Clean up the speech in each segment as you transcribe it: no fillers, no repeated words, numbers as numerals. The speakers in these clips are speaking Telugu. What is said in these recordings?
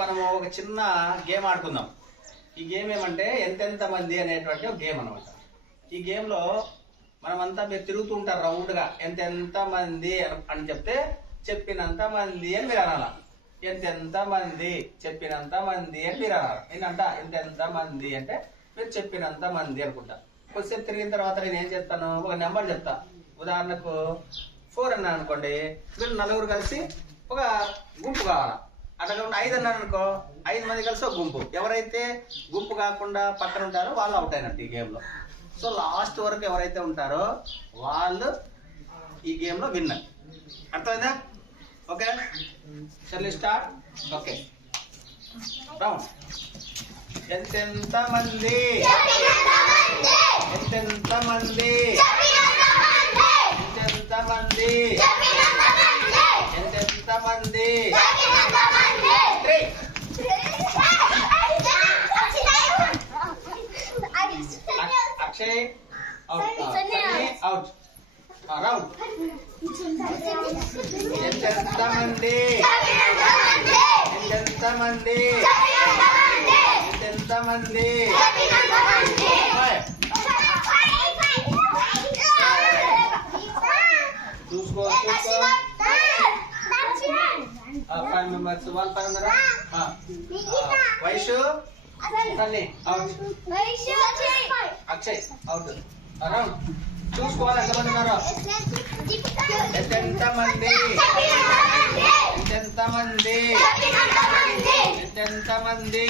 మనము ఒక చిన్న గేమ్ ఆడుకుందాం. ఈ గేమ్ ఏమంటే ఎంతెంత మంది అనేటువంటి ఒక గేమ్ అనమాట. ఈ గేమ్లో మనమంతా మీరు తిరుగుతూ ఉంటారు రౌండ్గా. ఎంతెంత మంది అని చెప్తే చెప్పినంత మంది అని మీరు అనాల. ఎంతెంత మంది చెప్పినంత మంది అని మీరు అనాలి. ఏంటంట ఎంతెంత మంది అంటే మీరు చెప్పినంత మంది అనుకుంటా. కొద్దిసేపు తిరిగిన తర్వాత నేను ఏం చెప్తాను, ఒక నెంబర్ చెప్తా. ఉదాహరణకు 4 అన్నాను అనుకోండి, మీరు నలుగురు కలిసి ఒక గుంపు కావాలా. అట్లా 5 అన్నాను అనుకో, 5 మంది కలిసి ఒక గుంపు. ఎవరైతే గుంపు కాకుండా పక్కన ఉంటారో వాళ్ళు అవుట్ అయినట్టు ఈ గేమ్లో. సో లాస్ట్ వరకు ఎవరైతే ఉంటారో వాళ్ళు ఈ గేమ్లో విన్నర్. అర్థమైందా? Okay, shall start. Okay, round. ఎంతెంత మంది, ఎంతెంత మంది, ఎంతెంత మంది, ఎంతెంత మంది. Akshay out, out. రౌండ్. ఎంతెంత మంది, ఎంతెంత మంది, ఎంతెంత మంది. చూసుకో చూసుకో. 5 మెంబర్స్ వాళ్ళు 5 ఉన్నారా? వైషు తల్లి అవుట్, అక్షయ్ అవుట్. రౌండ్. చూసుకోవాలి ఎంతమంది ఉన్నారో. ఎంతెంత మంది, ఎంతెంత మంది, ఎంతెంత మంది.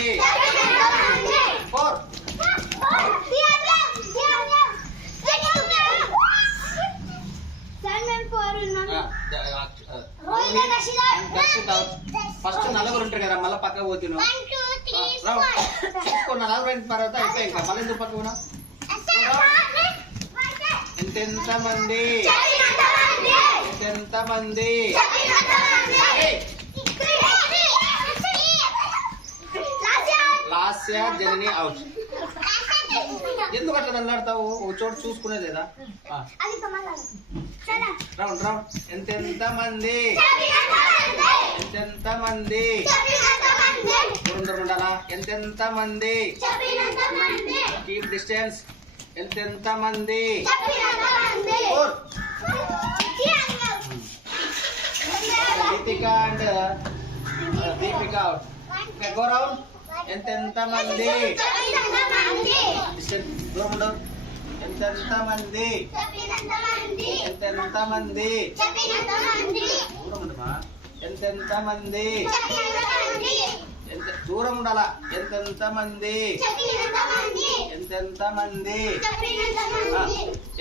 4. ఫస్ట్ నలుగురు ఉంటారు కదా, మళ్ళీ పక్క పోతున్నావు. చూసుకో, నలుగురు అయిన తర్వాత అయిపోయి ఇంకా మళ్ళీ ఎందుకు పక్క పోనా. ఎంతెంత మంది, ఎంతెంత మంది. లాస్య జనని అవుట్. ఎందుకు అట్లా దండాడతావు? ఒక చోటు చూసుకునేదేదా. Round round. ఎంతెంత మంది, ఎంతెంత మంది. దూరం ఉండాలా. ఎంతెంత మంది, కీప్ డిస్టెన్స్. ఎంతెంత మంది. 4. Deepika and Deepika out. Go round. ఎంతెంత మంది, దూరం ఉండు. ఎంతెంత మంది, ఎంతెంత మంది. దూరం ఉండమా. ఎంతెంత మంది, దూరం ఉండాలా. ఎంతెంత మంది, ఎంతెంత మంది,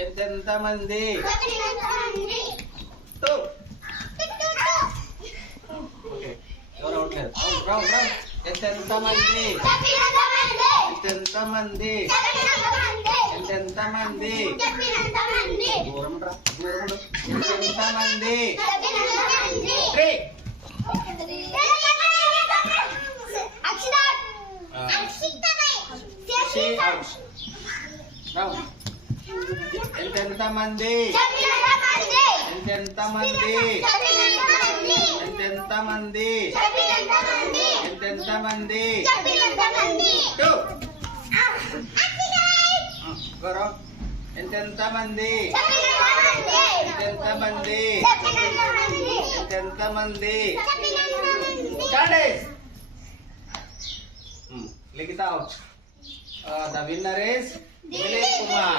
ఎంతెంత మంది. 2. ఓకే, ఎవరు అవట్లేదు. Round round. ఎంతెంత మంది, ఎంతెంత మంది, ఎంతెంత మంది. దూరం రా, దూరం ఉండు. ఎంతెంత మంది. 3. ఎంతెంత మంది, ఎంతెంత మంది, ఎంతెంత మంది, ఎంతెంత మంది. 2. గౌరవ్. ఎంతెంత మంది, ఎంతెంత మంది, ఎంతెంత మంది. లిఖిత out. The winner is Dilip Kumar.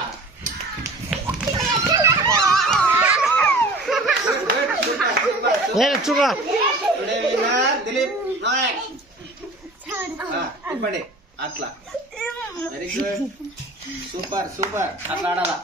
Good. Today winner Dilip Nayak. ఇప్పటి అట్లా వెరీ గుడ్, సూపర్ సూపర్. అట్లా ఆడాలా.